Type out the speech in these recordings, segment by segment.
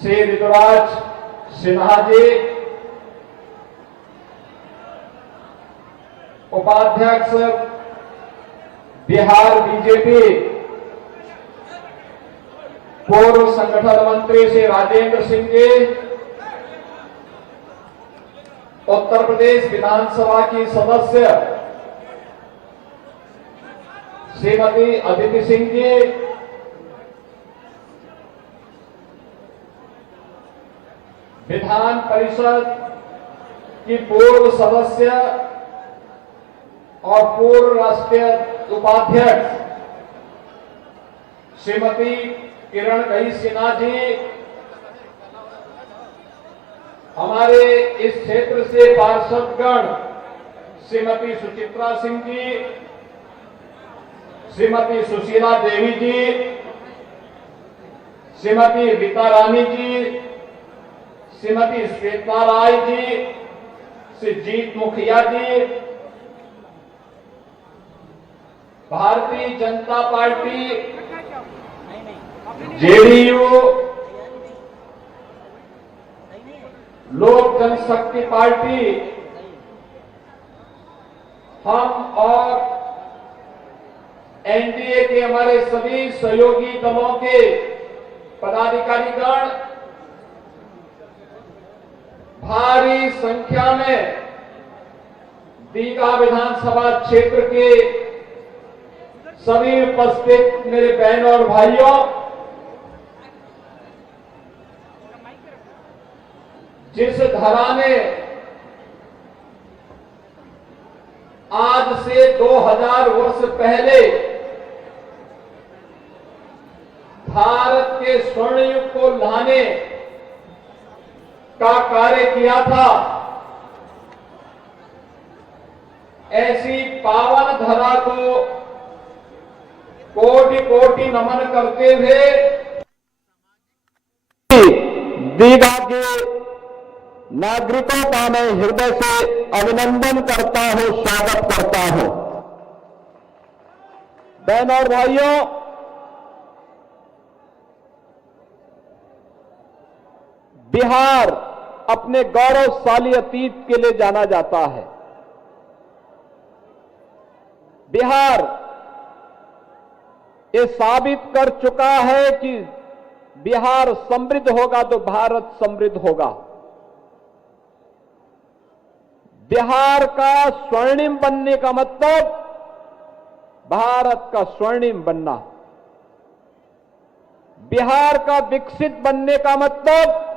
श्री ऋतुराज सिन्हा जी, उपाध्यक्ष बिहार बीजेपी, पूर्व संगठन मंत्री श्री राजेंद्र सिंह जी, उत्तर प्रदेश विधानसभा की सदस्य श्रीमती अदिति सिंह जी, विधान परिषद की पूर्व सदस्य और पूर्व राष्ट्रीय उपाध्यक्ष श्रीमती किरण कही सिन्हा जी, हमारे इस क्षेत्र से पार्षदगण श्रीमती सुचित्रा सिंह जी, श्रीमती सुशीला देवी जी, श्रीमती रीता रानी जी, श्रीमती श्वेता राय जी, श्री जीत मुखिया जी, भारतीय जनता पार्टी, जेडीयू, लोक जनशक्ति पार्टी, हम और एनडीए के हमारे सभी सहयोगी दलों के पदाधिकारीगण भारी संख्या में दीघा विधानसभा क्षेत्र के सभी उपस्थित मेरे बहनों और भाइयों, जिस धरा ने आज से 2000 वर्ष पहले भारत के स्वर्ण युग को लाने का कार्य किया था, ऐसी पावन धरा को कोटि कोटि नमन करते हुए दीघा के नागरिकों का मैं हृदय से अभिनंदन करता हूं, स्वागत करता हूं। बहनों और भाइयों, बिहार अपने गौरवशाली अतीत के लिए जाना जाता है। बिहार ये साबित कर चुका है कि बिहार समृद्ध होगा तो भारत समृद्ध होगा। बिहार का स्वर्णिम बनने का मतलब भारत का स्वर्णिम बनना। बिहार का विकसित बनने का मतलब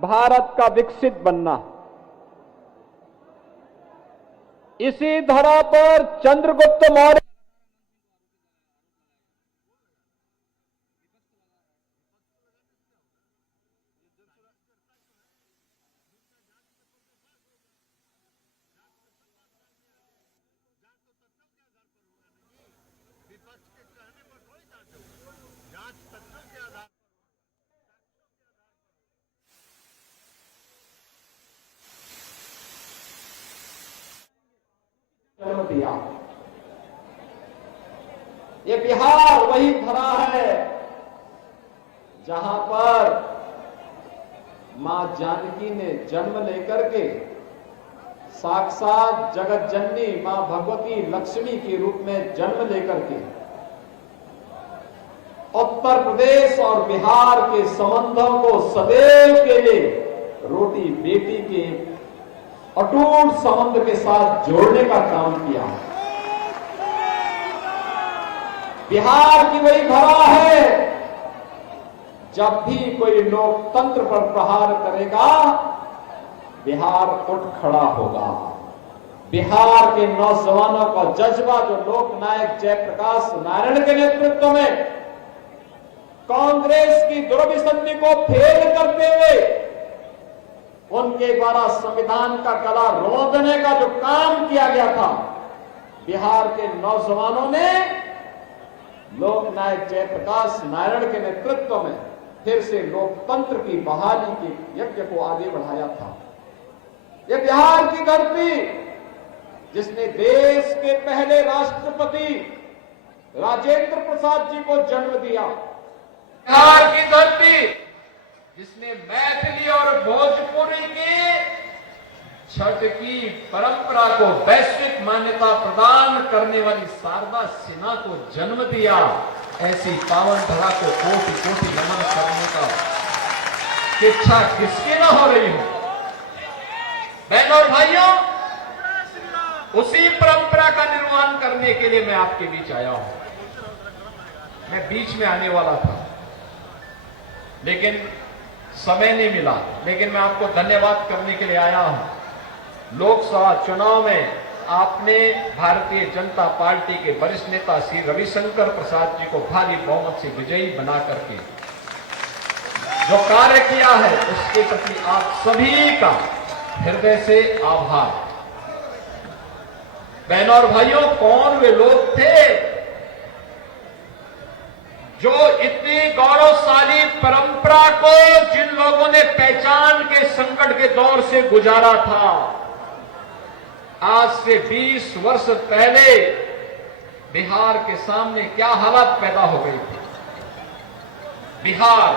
भारत का विकसित बनना। इसी धरा पर चंद्रगुप्त मौर्य जन्म दिया। ये बिहार वही धरा है जहां पर मां जानकी ने जन्म लेकर के साक्षात जगत जननी मां भगवती लक्ष्मी के रूप में जन्म लेकर के उत्तर प्रदेश और बिहार के संबंधों को सदैव के लिए रोटी बेटी के अटूट संबंध के साथ जोड़ने का काम किया। बिहार की वही धरा है, जब भी कोई लोकतंत्र पर प्रहार करेगा बिहार उठ खड़ा होगा। बिहार के नौजवानों का जज्बा जो लोकनायक जयप्रकाश नारायण के नेतृत्व में कांग्रेस की दुर्विसंधि को फेल करते हुए उनके द्वारा संविधान का गला रोदने का जो काम किया गया था, बिहार के नौजवानों ने लोकनायक जयप्रकाश नारायण के नेतृत्व में फिर से लोकतंत्र की बहाली के यज्ञ को आगे बढ़ाया था। यह बिहार की धरती जिसने देश के पहले राष्ट्रपति राजेंद्र प्रसाद जी को जन्म दिया, बिहार की धरती छठ की परंपरा को वैश्विक मान्यता प्रदान करने वाली शारदा सिन्हा को जन्म दिया, ऐसी पावन धरा को कोटि कोटि नमन करने का इच्छा किसकी न हो रही हो। बहनों और भाइयों, उसी परंपरा का निर्माण करने के लिए मैं आपके बीच आया हूं। मैं बीच में आने वाला था लेकिन समय नहीं मिला, लेकिन मैं आपको धन्यवाद करने के लिए आया हूं। लोकसभा चुनाव में आपने भारतीय जनता पार्टी के वरिष्ठ नेता श्री रविशंकर प्रसाद जी को भारी बहुमत से विजयी बना करके जो कार्य किया है उसके प्रति आप सभी का हृदय से आभार। बहनों और भाइयों, कौन वे लोग थे जो इतनी गौरवशाली परंपरा को, जिन लोगों ने पहचान के संकट के दौर से गुजारा था, आज से 20 वर्ष पहले बिहार के सामने क्या हालात पैदा हो गई थी। बिहार,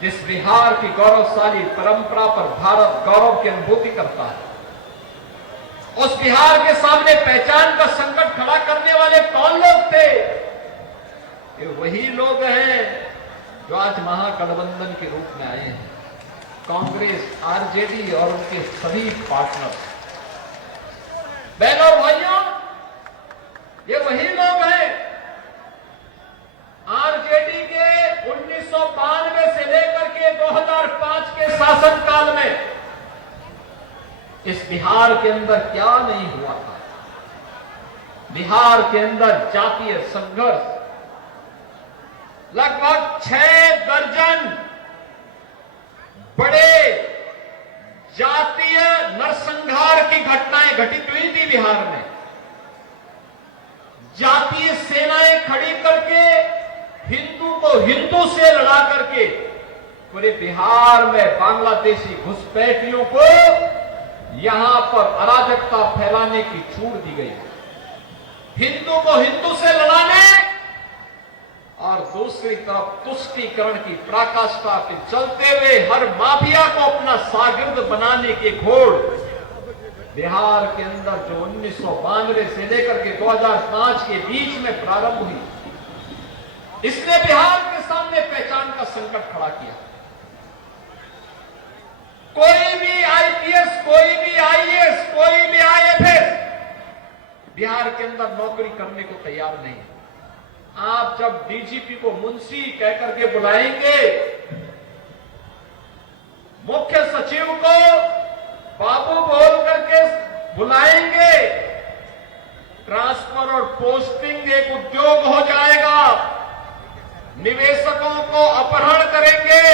जिस बिहार की गौरवशाली परंपरा पर भारत गौरव की अनुभूति करता है, उस बिहार के सामने पहचान का संकट खड़ा करने वाले कौन लोग थे? ये वही लोग हैं जो आज महागठबंधन के रूप में आए हैं, कांग्रेस, आरजेडी और उनके सभी पार्टनर। बहनों और भाइयों, ये वही लोग हैं आरजेडी के 1992 से लेकर के 2005 के शासनकाल में इस बिहार के अंदर क्या नहीं हुआ था। बिहार के अंदर जातीय संघर्ष, लगभग 6 दर्जन बड़े जातीय नरसंहार की घटनाएं घटित हुई थी बिहार में। जातीय सेनाएं खड़ी करके हिंदू को हिंदू से लड़ा करके पूरे बिहार में बांग्लादेशी घुसपैठियों को यहां पर अराजकता फैलाने की छूट दी गई। हिंदू को हिंदू से लड़ाने और दूसरी तरफ तुष्टीकरण की पराकाष्ठा पे चलते हुए हर माफिया को अपना शागिर्द बनाने की घोड़ बिहार के अंदर जो 1992 से लेकर के 2005 के बीच में प्रारंभ हुई, इसने बिहार के सामने पहचान का संकट खड़ा किया। कोई भी आईपीएस, कोई भी आईएएस, कोई भी आईएफएस बिहार के अंदर नौकरी करने को तैयार नहीं है। आप जब डीजीपी को मुंशी कहकर के बुलाएंगे, मुख्य सचिव को बाबू बोल करके बुलाएंगे, ट्रांसफर और पोस्टिंग एक उद्योग हो जाएगा, निवेशकों को अपहरण करेंगे,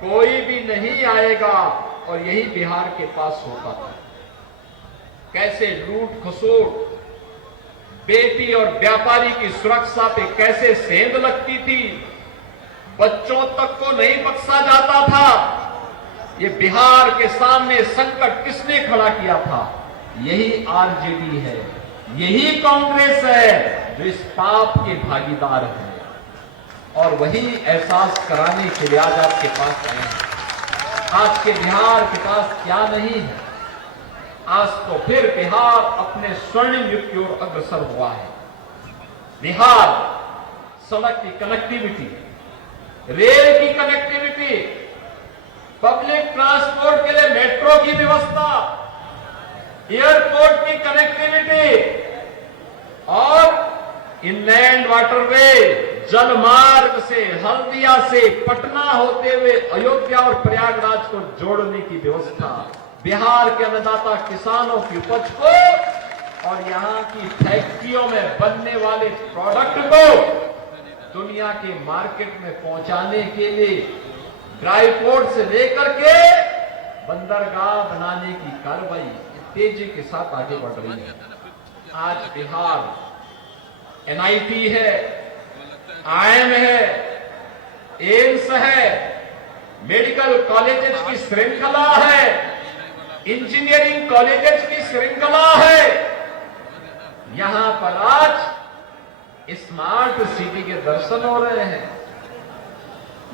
कोई भी नहीं आएगा। और यही बिहार के पास होता था। कैसे लूट खसोट, बेटी और व्यापारी की सुरक्षा पे कैसे सेंध लगती थी, बच्चों तक को नहीं बख्शा जाता था। ये बिहार के सामने संकट किसने खड़ा किया था? यही आरजेडी है, यही कांग्रेस है जो इस पाप के भागीदार है। और वही एहसास कराने के लिए आज आपके पास आए हैं। आज के बिहार के पास क्या नहीं है? आज तो फिर बिहार अपने स्वर्णिम युग की ओर अग्रसर हुआ है। बिहार सड़क की कनेक्टिविटी, रेल की कनेक्टिविटी, पब्लिक ट्रांसपोर्ट के लिए मेट्रो की व्यवस्था, एयरपोर्ट की कनेक्टिविटी और इनलैंड वाटरवे, जल मार्ग से हल्दिया से पटना होते हुए अयोध्या और प्रयागराज को जोड़ने की व्यवस्था, बिहार के अन्नदाता किसानों की उपज को और यहां की फैक्ट्रियों में बनने वाले प्रोडक्ट को दुनिया के मार्केट में पहुंचाने के लिए ड्राई पोर्ट से लेकर के बंदरगाह बनाने की कार्रवाई तेजी के साथ आगे बढ़ रही है। आज बिहार एनआईटी है, आईएम है, एम्स है, मेडिकल कॉलेजेस की श्रृंखला है, इंजीनियरिंग कॉलेजेस की श्रृंखला है। यहां पर आज स्मार्ट सिटी के दर्शन हो रहे हैं,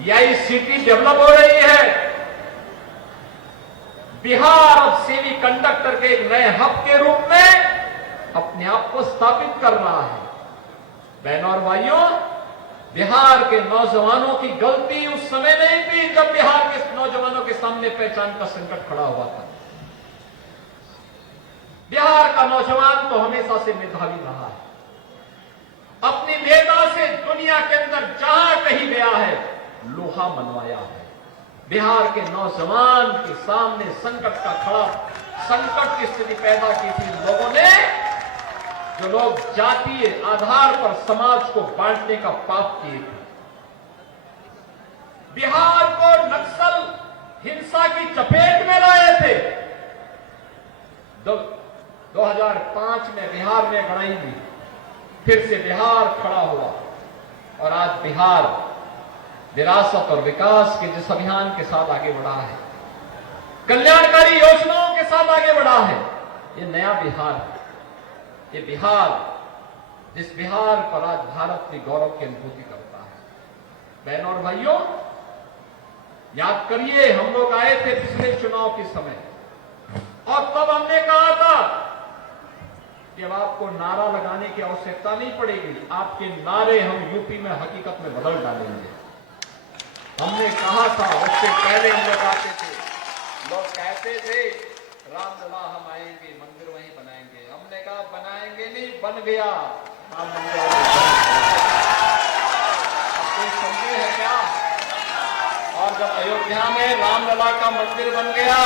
यही सिटी डेवलप हो रही है। बिहार अब सेमी कंडक्टर के एक नए हब के रूप में अपने आप को स्थापित कर रहा है। बहनों और भाइयों, बिहार के नौजवानों की गलती उस समय नहीं थी जब बिहार के नौजवानों के सामने पहचान का संकट खड़ा हुआ था। बिहार का नौजवान तो हमेशा से मेधावी रहा है, अपनी मेधा से दुनिया के अंदर जहां कहीं गया है लोहा मनवाया है। बिहार के नौजवान के सामने संकट की स्थिति पैदा की थी लोगों ने, जो लोग जातीय आधार पर समाज को बांटने का पाप किए थे। बिहार को नक्सल हिंसा की चपेट में लाए थे। 2005 में बिहार में लड़ाई हुई, फिर से बिहार खड़ा हुआ और आज बिहार विरासत और विकास के जिस अभियान के साथ आगे बढ़ा है, कल्याणकारी योजनाओं के साथ आगे बढ़ा है, ये नया बिहार है। ये बिहार, जिस बिहार पर आज भारत की गौरव की अनुभूति करता है। बहनों और भाइयों, याद करिए, हम लोग आए थे पिछले चुनाव के समय और तब हमने कहा था कि अब आपको नारा लगाने की आवश्यकता नहीं पड़ेगी, आपके नारे हम यूपी में हकीकत में बदल डालेंगे। हमने कहा था, उससे पहले हम लोग आते थे, लोग कहते थे रामलला हम आएंगे, मंदिर वहीं बनाएंगे। हमने कहा बनाएंगे नहीं, बन गया राम मंदिर। कोई संदेह है क्या? और जब अयोध्या में रामलला का मंदिर बन गया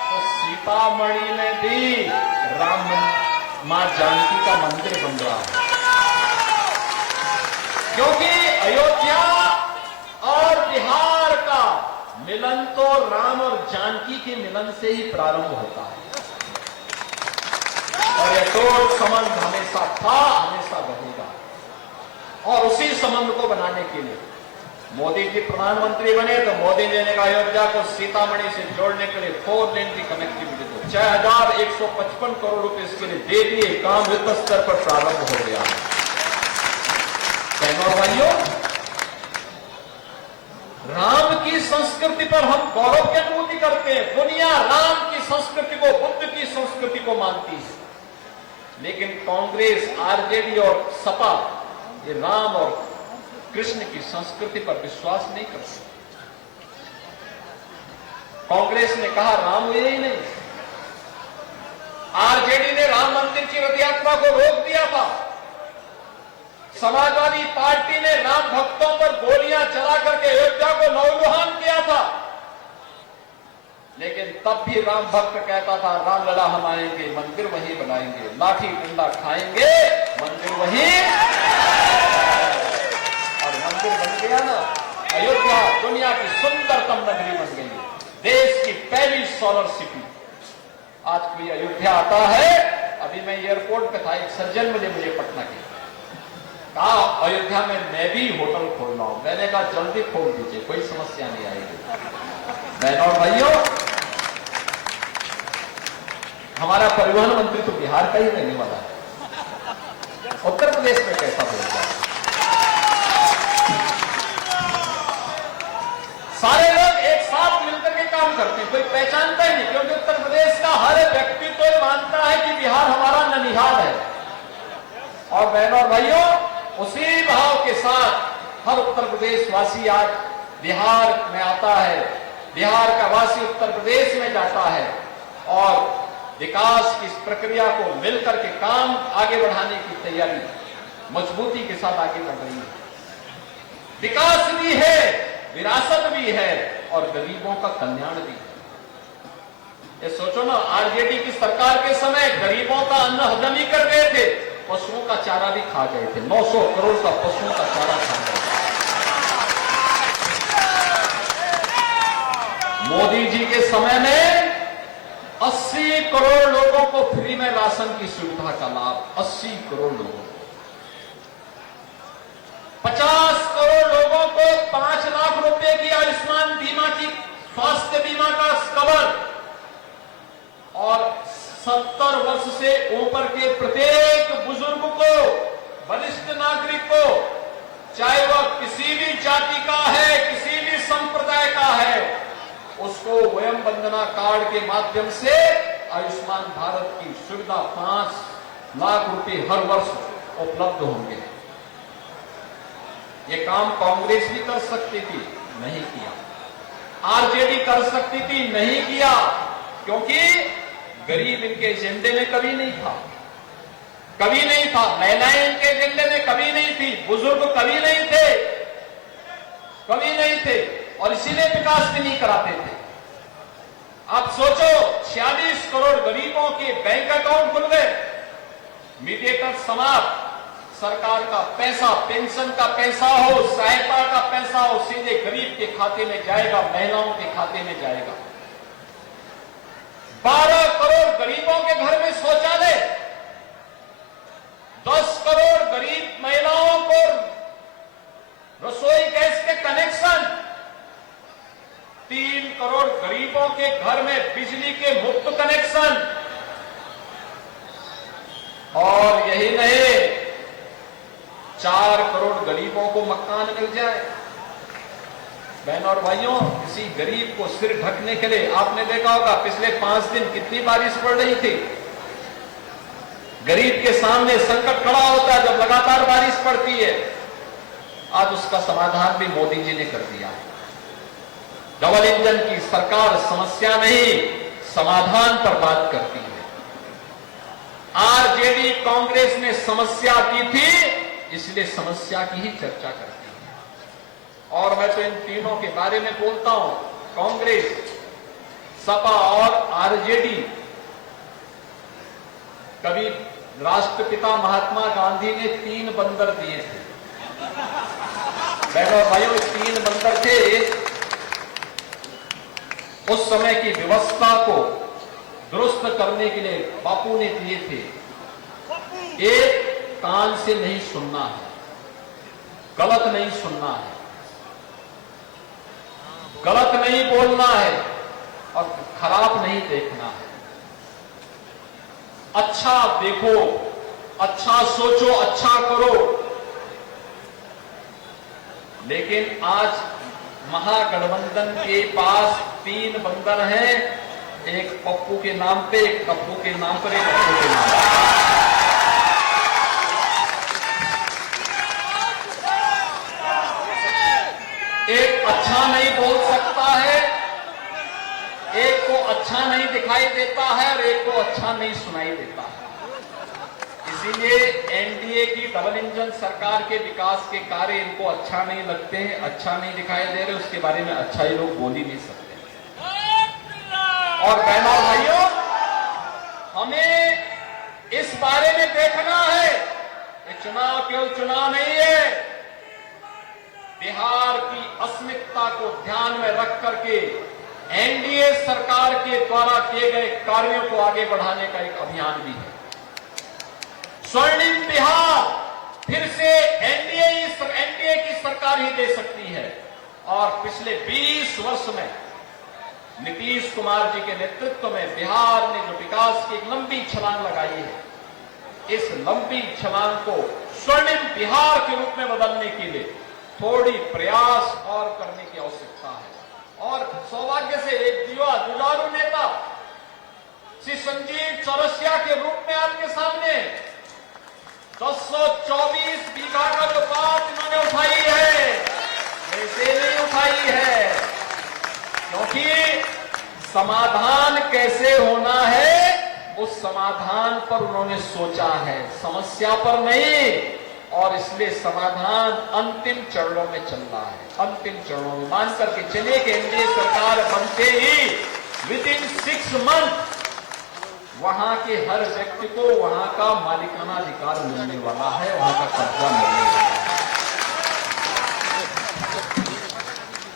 तो सीतामढ़ी में भी मां जानकी का मंदिर बन रहा है, क्योंकि अयोध्या और बिहार का मिलन तो राम और जानकी के मिलन से ही प्रारंभ होता है और यह दो संबंध हमेशा था, हमेशा रहेगा। और उसी संबंध को बनाने के लिए मोदी जी प्रधानमंत्री बने तो मोदी जी ने कहा अयोध्या को सीतामढ़ी से जोड़ने के लिए 4 लेन की कनेक्टिविटी दो। 6155 करोड़ रुपए इसके लिए दे दिए, काम युद्ध स्तर पर प्रारंभ हो गया। बहनों और भाइयों, राम की संस्कृति पर हम गौरव की अनुभूति करते हैं। दुनिया राम की संस्कृति को, बुद्ध की संस्कृति को मानती है, लेकिन कांग्रेस, आरजेडी और सपा ये राम और कृष्ण की संस्कृति पर विश्वास नहीं करती। कांग्रेस ने कहा राम हुए ही नहीं, आरजेडी ने राम मंदिर की रथ यात्रा को रोक दिया था, समाजवादी पार्टी ने राम भक्तों पर गोलियां चला करके अयोध्या को नौलुहान किया था, लेकिन तब भी राम भक्त कहता था रामलला हम आएंगे, मंदिर वहीं बनाएंगे, लाठी डंडा खाएंगे, मंदिर वहीं। और मंदिर बन गया ना, अयोध्या दुनिया की सुंदरतम नगरी बन गई, देश की पहली सोलर सिटी। आज कोई अयोध्या आता है, अभी मैं एयरपोर्ट पे था, एक सज्जन मुझे पटना के कहा अयोध्या में मैं भी होटल खोल रहा हूं। मैंने कहा जल्दी खोल दीजिए, कोई समस्या नहीं आएगी। बहनों और भाइयों, हमारा परिवहन मंत्री तो बिहार का ही रहने वाला है, उत्तर प्रदेश में कैसा होगा? सारे लोग एक साथ मिलकर के काम करते हैं, कोई पहचानता ही नहीं, क्योंकि उत्तर प्रदेश का हर व्यक्ति तो मानता है कि बिहार हमारा ननिहाल है। और बहनों और भाइयों, उसी भाव के साथ हर उत्तर प्रदेश वासी आज बिहार में आता है, बिहार का वासी उत्तर प्रदेश में जाता है और विकास की इस प्रक्रिया को मिलकर के काम आगे बढ़ाने की तैयारी मजबूती के साथ आगे बढ़ रही है। विकास भी है, विरासत भी है और गरीबों का कल्याण भी है। ये सोचो ना, आरजेडी की सरकार के समय गरीबों का अन्न हजम ही कर गए थे, पशुओं का चारा भी खा गए थे। 900 करोड़ का पशुओं का चारा खा गए। मोदी जी के समय में 80 करोड़ लोगों को फ्री में राशन की सुविधा का लाभ, 80 करोड़ लोगों को, 50 करोड़ लोगों को 5 लाख रुपए की आयुष्मान बीमा की स्वास्थ्य बीमा का कवर और 70 वर्ष से ऊपर के प्रत्येक बुजुर्ग को, वरिष्ठ नागरिक को, चाहे वह किसी भी जाति का है, किसी भी संप्रदाय का है, उसको जन वंदना कार्ड के माध्यम से आयुष्मान भारत की सुविधा 5 लाख रुपए हर वर्ष उपलब्ध होंगे। ये काम कांग्रेस भी कर सकती थी, नहीं किया। आरजेडी कर सकती थी, नहीं किया, क्योंकि गरीब इनके एजेंडे में कभी नहीं था, कभी नहीं था। महिलाएं इनके एजेंडे में कभी नहीं थी, बुजुर्ग कभी नहीं थे, कभी नहीं थे, और इसीलिए विकास भी नहीं कराते थे। आप सोचो, 46 करोड़ गरीबों के बैंक अकाउंट खुल गए, मीडिएटर समाप्त, सरकार का पैसा, पेंशन का पैसा हो, सहायता का पैसा हो, सीधे गरीब के खाते में जाएगा, महिलाओं के खाते में जाएगा। 12 करोड़ गरीबों के घर में शौचालय, 10 करोड़ गरीब महिलाओं को रसोई गैस के कनेक्शन, 3 करोड़ गरीबों के घर में बिजली के मुफ्त कनेक्शन, और यही नहीं, 4 करोड़ गरीबों को मकान मिल जाए। बहनों और भाइयों, किसी गरीब को सिर ढकने के लिए आपने देखा होगा पिछले 5 दिन कितनी बारिश पड़ रही थी। गरीब के सामने संकट खड़ा होता है जब लगातार बारिश पड़ती है। आज उसका समाधान भी मोदी जी ने कर दिया है। डबल इंजन की सरकार समस्या नहीं, समाधान पर बात करती है। आरजेडी कांग्रेस ने समस्या की थी, इसलिए समस्या की ही चर्चा करती है। और मैं तो इन तीनों के बारे में बोलता हूं, कांग्रेस, सपा और आरजेडी। कभी राष्ट्रपिता महात्मा गांधी ने 3 बंदर दिए थे। बहनों भाइयों, 3 बंदर थे, उस समय की व्यवस्था को दुरुस्त करने के लिए बापू ने दिए थे। एक, कान से नहीं सुनना है, गलत नहीं सुनना है, गलत नहीं बोलना है, और खराब नहीं देखना है। अच्छा देखो, अच्छा सोचो, अच्छा करो। लेकिन आज महागठबंधन के पास 3 बंदर हैं, एक पप्पू के नाम पे, एक कप्पू के नाम पर, एक पप्पू के नाम पर। एक अच्छा नहीं बोल सकता है, एक को अच्छा नहीं दिखाई देता है, और एक को अच्छा नहीं सुनाई देता है। इसीलिए एनडीए की डबल इंजन सरकार के विकास के कार्य इनको अच्छा नहीं लगते हैं, अच्छा नहीं दिखाई दे रहे, उसके बारे में अच्छा ही लोग बोल ही नहीं सकते। और बहनों भाइयों, हमें इस बारे में देखना है, ये चुनाव केवल चुनाव नहीं है। बिहार की अस्मिता को ध्यान में रख करके एनडीए सरकार के द्वारा किए गए कार्यों को आगे बढ़ाने का एक अभियान भी है। स्वर्णिम बिहार फिर से एनडीए की सरकार ही दे सकती है। और पिछले 20 वर्ष में नीतीश कुमार जी के नेतृत्व में बिहार ने जो विकास की एक लंबी छलांग लगाई है, इस लंबी छलांग को स्वर्णिम बिहार के रूप में बदलने के लिए थोड़ी प्रयास और करने की आवश्यकता है। और सौभाग्य से एक युवा जुझारू नेता श्री संजीव चौरसिया के रूप में आपके सामने 1024 बीघा का जो बात इन्होंने उठाई है, वैसे नहीं उठाई है, क्योंकि समाधान कैसे होना है उस समाधान पर उन्होंने सोचा है, समस्या पर नहीं। और इसलिए समाधान अंतिम चरणों में चल रहा है, अंतिम चरणों में। मान करके चलिए कि एनडीए सरकार बनते ही विदिन 6 मंथ वहां के हर व्यक्ति को वहां का मालिकाना अधिकार मिलने वाला है, वहां का कब्जा मिलने वाला है।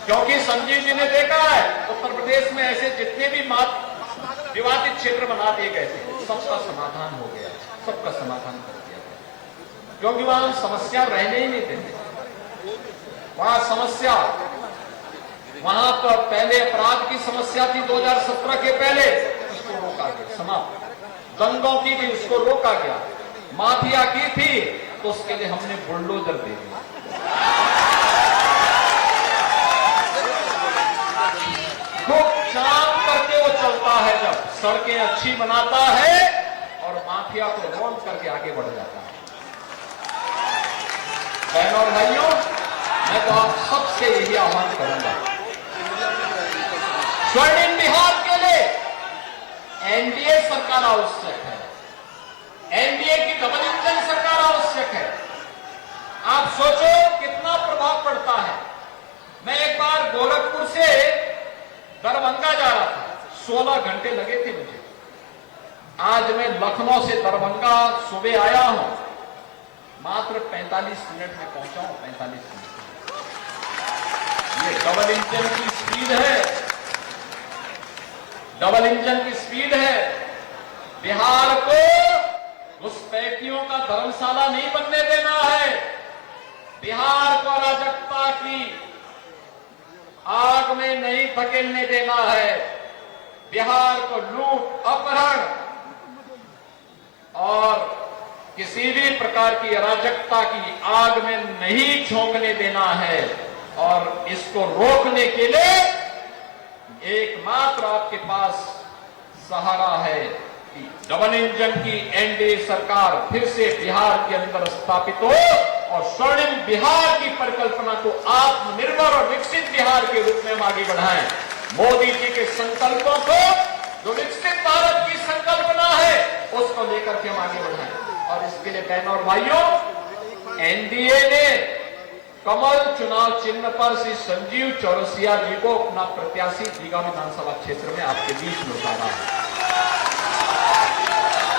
क्योंकि संजीव जी ने देखा है उत्तर प्रदेश में ऐसे जितने भी विवादित क्षेत्र बना दिए गए थे, सबका समाधान हो गया, सबका समाधान कर दिया गया, क्योंकि वहां समस्या रहने ही नहीं देते। वहां समस्या, वहां तो पहले अपराध की समस्या थी 2017 के पहले, उसको रोका गया, समाप्त। दंगों की थी, उसको रोका गया। माफिया की थी तो उसके लिए हमने बुलडोजर दे दिया। खूब शाम कर सड़कें अच्छी बनाता है और माफिया को रौंद करके आगे बढ़ जाता है। बहनों और भाइयों, मैं तो आप सबसे यही आह्वान करूंगा, स्वर्णिम बिहार के लिए एनडीए सरकार आवश्यक है। एनडीए की डबल इंजन सरकार आवश्यक है। आप सोचो कितना प्रभाव पड़ता है। मैं एक बार गोरखपुर से दरभंगा जा रहा था, 16 घंटे लगे थे मुझे। आज मैं लखनऊ से दरभंगा सुबह आया हूं, मात्र 45 मिनट में पहुंचा हूं। 45 मिनट, ये डबल इंजन की स्पीड है, डबल इंजन की स्पीड है। बिहार को घुसपैठियों का धर्मशाला नहीं बनने देना है। बिहार को अराजकता की आग में नहीं धकेलने देना है। बिहार को लूट, अपहरण और किसी भी प्रकार की अराजकता की आग में नहीं झोंकने देना है। और इसको रोकने के लिए एकमात्र आपके पास सहारा है कि डबल इंजन की एनडीए सरकार फिर से बिहार के अंदर स्थापित हो और स्वर्णिम बिहार की परिकल्पना को आत्मनिर्भर और विकसित बिहार के रूप में हम आगे बढ़ाएं। मोदी जी के संकल्पों को, जो विकसित भारत की संकल्पना है, उसको लेकर के हम आगे बढ़ाएं। और इसके लिए बहनों और भाइयों, एनडीए ने कमल चुनाव चिन्ह पर श्री संजीव चौरसिया जी को अपना प्रत्याशी दीघा विधानसभा क्षेत्र में आपके बीच में उतारा है।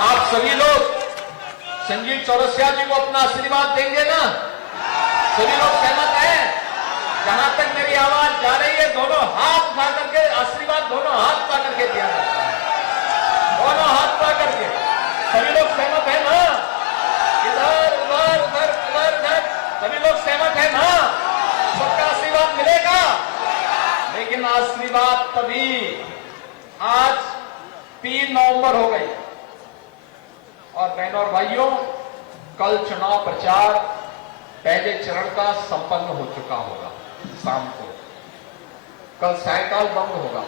आप सभी लोग संजीव चौरसिया जी को अपना आशीर्वाद देंगे ना? सभी लोग सहमत हैं? जहां तक मेरी आवाज जा रही है, दोनों हाथ उठा करके आशीर्वाद, दोनों हाथ उठा करके दिया जाता है। दोनों हाथ उठा करके सभी लोग सहमत है ना? इधर उधर उधर उधर उधर सभी लोग सहमत है ना? सबका आशीर्वाद मिलेगा। लेकिन आशीर्वाद तभी, आज 3 नवंबर हो गई और बहनों और भाइयों, कल चुनाव प्रचार पहले चरण का संपन्न हो चुका होगा। शाम को, कल सायकाल बंद होगा।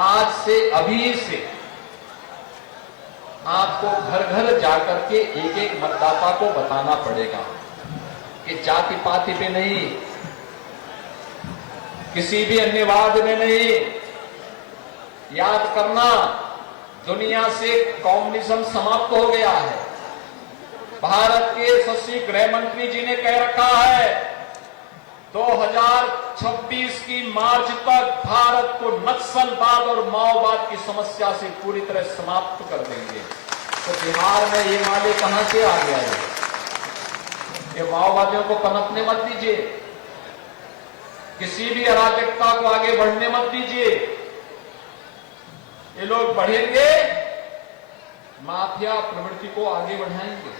आज से, अभी से आपको घर घर जाकर के एक एक मतदाता को बताना पड़ेगा कि जाति पाति पे नहीं, किसी भी अन्यवाद में नहीं। याद करना, दुनिया से कम्युनिज्म समाप्त हो गया है। भारत के यशस्वी गृह मंत्री जी ने कह रखा है 2026 की मार्च तक भारत को नक्सलवाद और माओवाद की समस्या से पूरी तरह समाप्त कर देंगे। तो बिहार में ये माले कहां से आ गया है? ये माओवादियों को पनपने मत दीजिए, किसी भी अराजकता को आगे बढ़ने मत दीजिए। ये लोग बढ़ेंगे, माफिया प्रवृत्ति को आगे बढ़ाएंगे,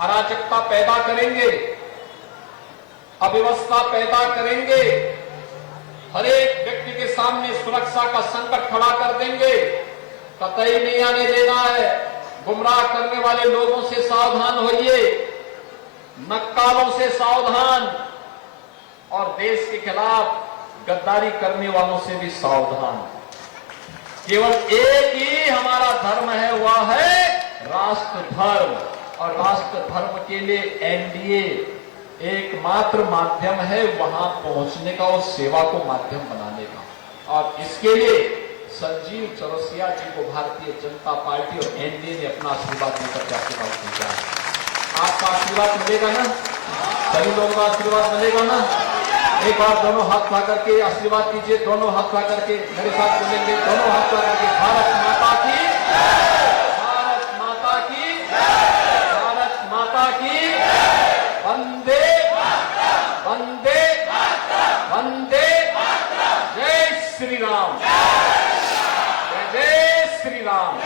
अराजकता पैदा करेंगे, अव्यवस्था पैदा करेंगे, हर एक व्यक्ति के सामने सुरक्षा का संकट खड़ा कर देंगे। कतई नहीं आने देना है। गुमराह करने वाले लोगों से सावधान होइए, नक्कालों से सावधान, और देश के खिलाफ गद्दारी करने वालों से भी सावधान। केवल एक ही हमारा धर्म है, वह है राष्ट्र धर्म, और राष्ट्र धर्म के लिए एनडीए एकमात्र माध्यम है वहां पहुंचने का और सेवा को माध्यम बनाने का। और इसके लिए संजीव चौरसिया जी को भारतीय जनता पार्टी और एनडीए ने अपना आशीर्वाद देकर के आपके पास भेजा है। आपका आशीर्वाद मिलेगा ना? सभी लोगों का आशीर्वाद मिलेगा ना? एक बार दोनों हाथ उठा करके आशीर्वाद दीजिए। दोनों हाथ उठा करके मेरे साथ बोलेंगे, दोनों हाथ उठा करके भारत माता की, भारत माता की, भारत माता की, वंदे वंदे वंदे, जय श्री राम, जय जय श्री राम।